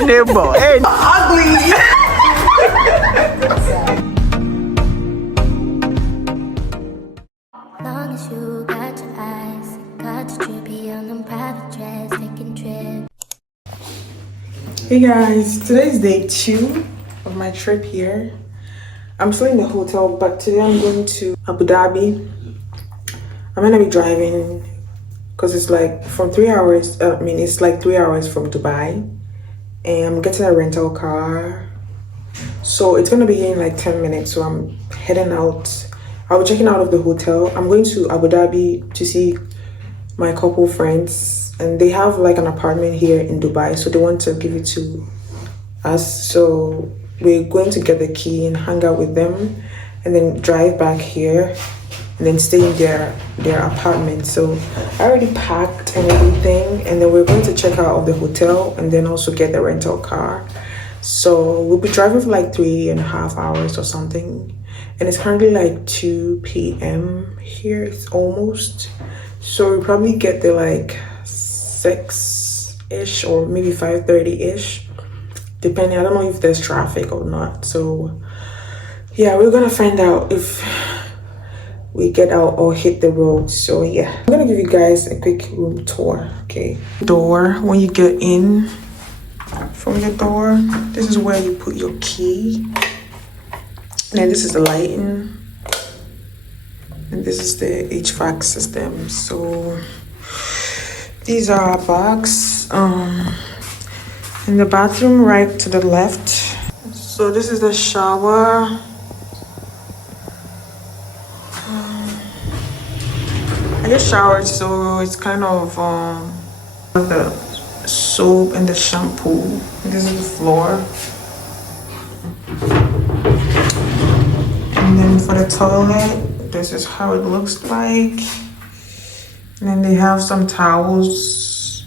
your neighbor. Hey, ugly. Long as you got your eyes, got your trippy on them private jets, taking trips. Hey guys, today's day 2 of my trip here. I'm still in the hotel, but today I'm going to Abu Dhabi. I'm gonna be driving because it's like from 3 hours. It's like 3 hours from Dubai, and I'm getting a rental car. So it's gonna be here in like 10 minutes. So I'm heading out. I'll be checking out of the hotel. I'm going to Abu Dhabi to see my couple friends, and they have like an apartment here in Dubai, so they want to give it to us. So we're going to get the key and hang out with them, and then drive back here, and then stay in their apartment. So I already packed and everything, and then we're going to check out of the hotel and then also get the rental car. So we'll be driving for like 3.5 hours or something, and it's currently like 2 p.m. here. It's almost. So we'll probably get there like 6-ish or maybe 5:30-ish, depending. I don't know if there's traffic or not. So yeah, we're gonna find out if we get out or hit the road. So yeah, I'm gonna give you guys a quick room tour. Okay, door. When you get in from the door, this is where you put your key, and then this is the lighting, and this is the HVAC system. So these are our bags. In the bathroom right to the left. So this is the shower. I just showered, so it's kind of the soap and the shampoo. This is the floor. And then for the toilet, this is how it looks like. And then they have some towels.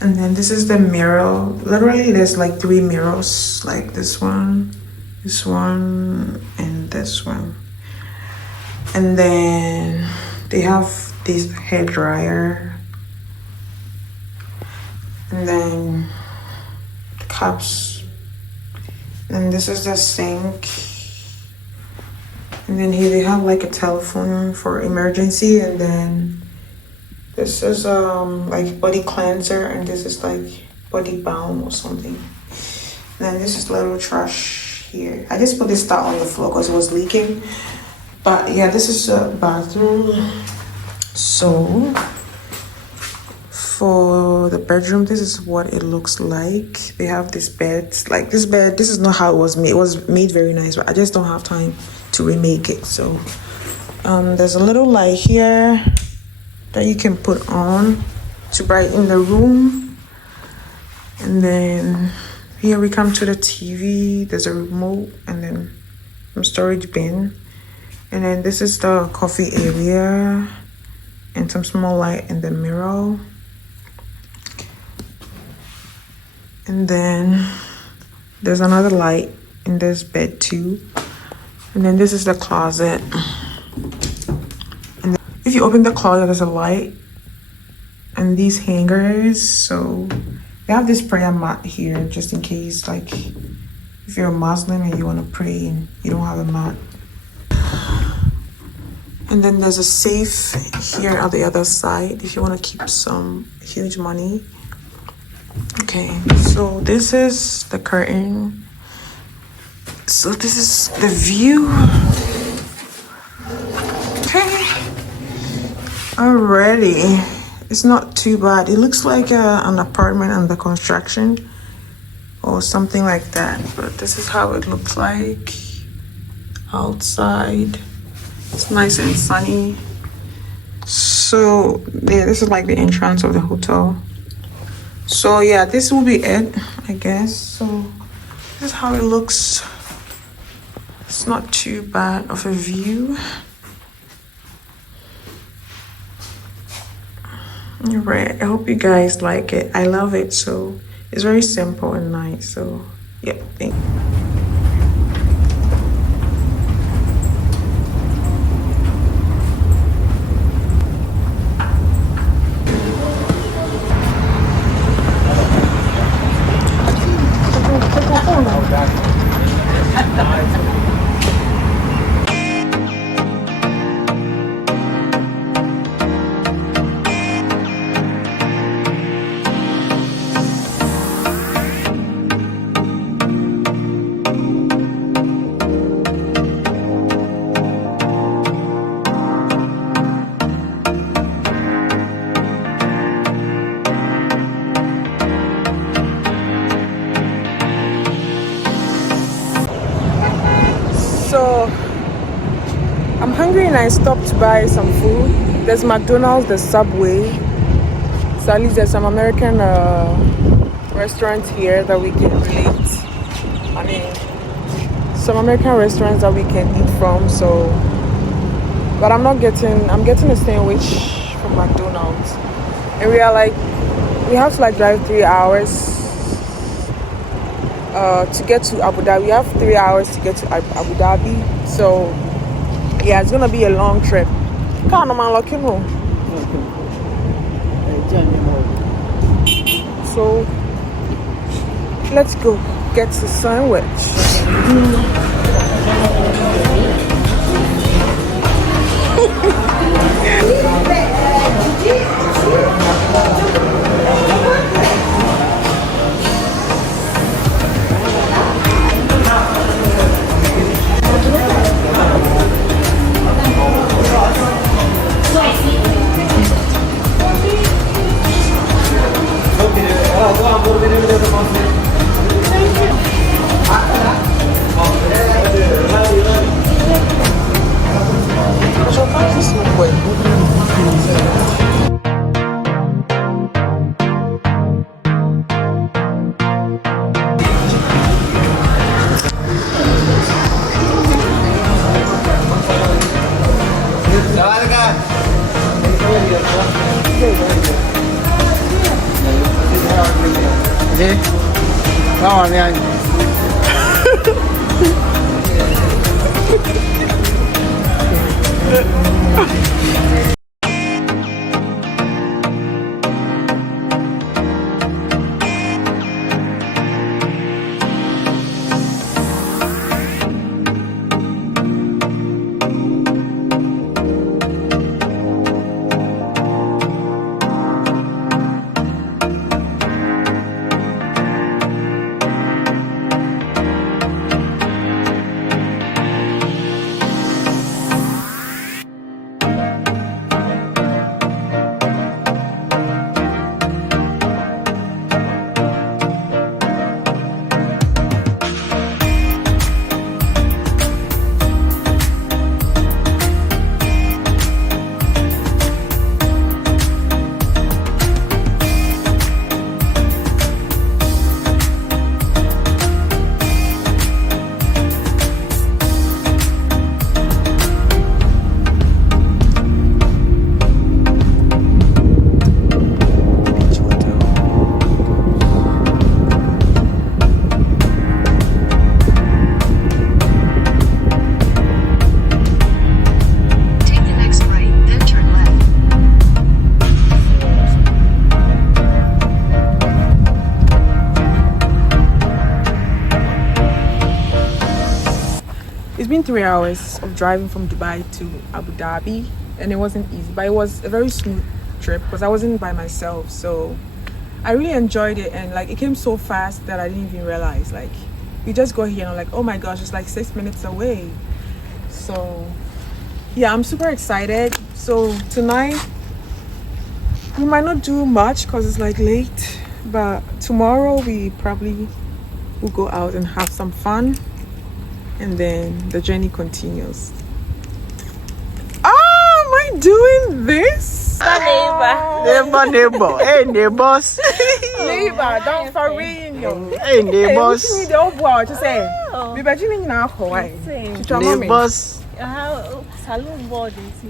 And then this is the mirror. Literally there's like 3 mirrors, like this one, and this one. And then they have this hair dryer, and then cups, and this is the sink. And then here they have like a telephone for emergency, and then this is like body cleanser, and this is like body balm or something. And then this is little trash here. I just put this towel on the floor because it was leaking. But yeah, this is a bathroom. So for the bedroom, this is what it looks like. They have this bed. Like this bed, this is not how it was made. It was made very nice, but I just don't have time to remake it. So there's a little light here that you can put on to brighten the room. And then here we come to the TV. There's a remote, and then some storage bin. And then this is the coffee area, and some small light in the mirror. And then there's another light in this bed too. And then this is the closet. And if you open the closet, there's a light and these hangers. So they have this prayer mat here just in case, like if you're a Muslim and you want to pray and you don't have a mat. And then there's a safe here on the other side if you want to keep some huge money. Okay, so this is the curtain. So this is the view. Okay. Already, it's not too bad. It looks like an apartment under construction or something like that. But this is how it looks like outside. It's nice and sunny. So yeah, this is like the entrance of the hotel. So yeah, this will be it, I guess. So this is how it looks. It's not too bad of a view. Alright, I hope you guys like it. I love it. So it's very simple and nice. So yeah, thank you. I'm hungry and I stopped to buy some food. There's McDonald's, there's Subway. So at least there's some American restaurants here that we can relate. I mean, some American restaurants that we can eat from. So, but I'm getting a sandwich from McDonald's. And we have to like drive 3 hours to get to Abu Dhabi. We have 3 hours to get to Abu Dhabi. So yeah, it's gonna be a long trip. So let's go get the sandwich. It's been 3 hours of driving from Dubai to Abu Dhabi, and it wasn't easy, but it was a very smooth trip because I wasn't by myself. So I really enjoyed it, and like it came so fast that I didn't even realize. Like we just got here and I'm like, oh my gosh, it's like 6 minutes away. So yeah, I'm super excited. So tonight we might not do much because it's like late, but tomorrow we probably will go out and have some fun. And then the journey continues. Oh, am I doing this? Neighbor. Hey, neighbors. Neighbor, don't for real. Hey, neighbors. Hey, don't watch. Say, we better you now. Neighbors. Salon board is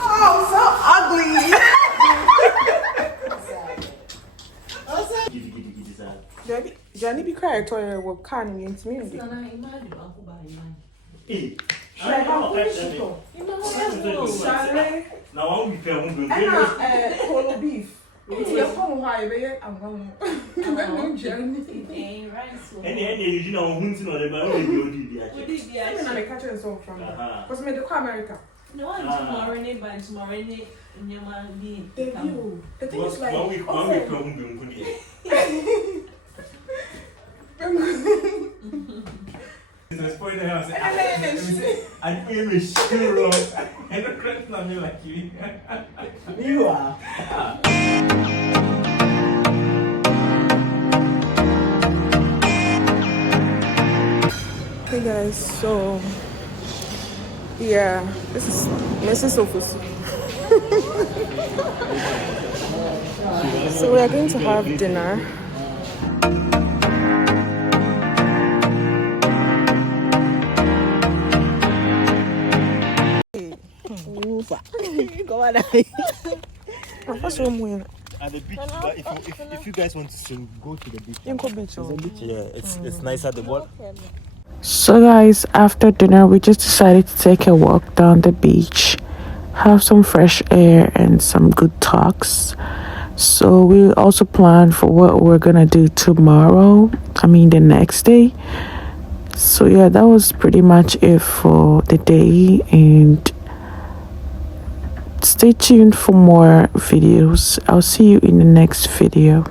Oh, so ugly. Johnny be crying to her with can into me. Now I will be fair. Polo beef. It's your home high, but I'm going to journey. Any you know, who's not about the I'm going to catch a song from there. Because I made the America. No, tomorrow, but tomorrow, the thing is like, one week from It's for the house. I feel me sure. I don't credit on me like you. You are. Hey guys, so yeah, this is Mrs. Ofusu. So we are going to have dinner. What's wrong with At the beach, but if you guys want to swim, go to the beach. beach? Yeah, it's nicer. The water. So guys, after dinner we just decided to take a walk down the beach, have some fresh air and some good talks. So we also plan for what we're gonna do tomorrow, the next day. So yeah, that was pretty much it for the day, and stay tuned for more videos. I'll see you in the next video.